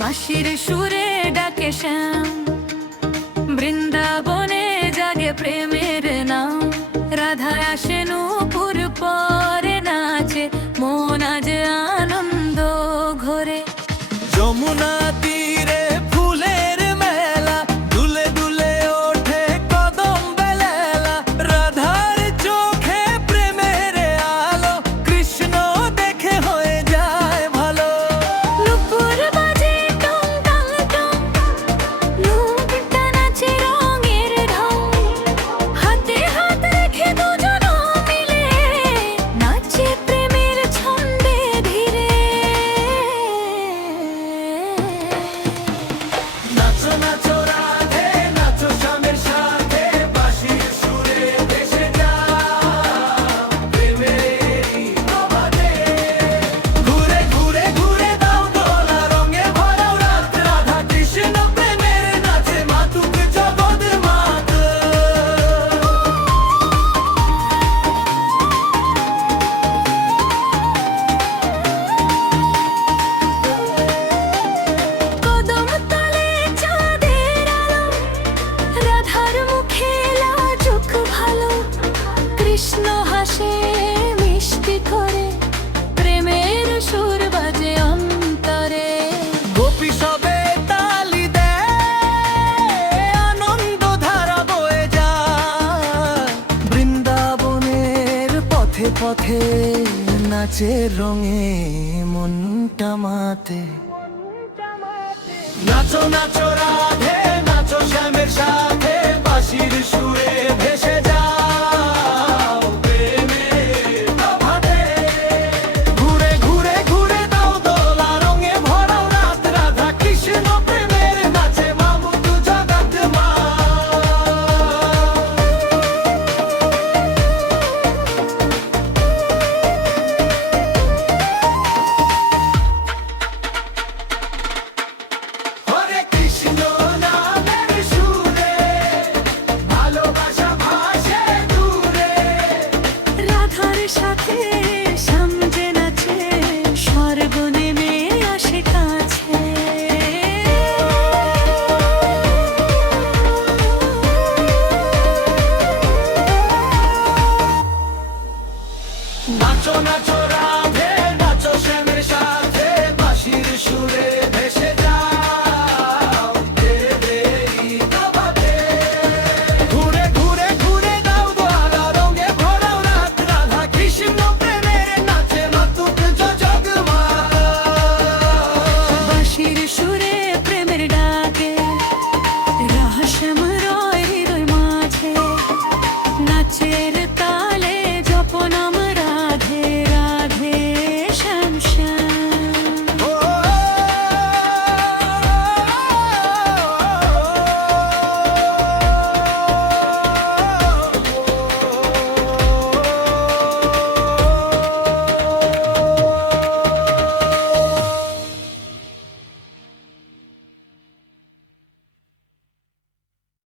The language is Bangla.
বাঁশির সুরে ডাকে শ্যাম, বৃন্দাবনে জাগে প্রেমের নাম। রাধা আসে নূপুর পরে নাচে, মন আজ আনন্দ ঘরে। যমুনা তীরে ফুলের মেলা, দুলে দুলে ওঠে কদম বেলা। রাধার চোখে প্রেমের আলো, কৃষ্ণ দেখে হয়ে যায় ভালো। নূপুর বাজে টং টং টং, নূপুরটা নাচে রঙের ঢং। হাতে হাত রেখে দুজন মিলে নাচে প্রেমের ছন্দে ধীরে। নাচো নাচো রাধে, নাচো শ্যামের সাথে, বাঁশির সুরে ভেসে যাও প্রেমেরই প্রভাতে। ঘুরে ঘুরে ঘুরে দাও দোলা, রঙে ভরাও রাত। রাধা কৃষ্ণ প্রেমের নাচে মাতুক জগৎ মাত। কদম তলে চাঁদের আলো, রাধার মুখে লাজুক ভালো। কৃষ্ণ হাসে মিষ্টি করে, প্রেমের সুর বাজে অন্তরে। গোপী সবে তালি দেয়, আনন্দ ধারা বয়ে যায়। বৃন্দাবনের পথে পথে নাচে রঙে মনটা মাতে। নাচো নাচো রাধে,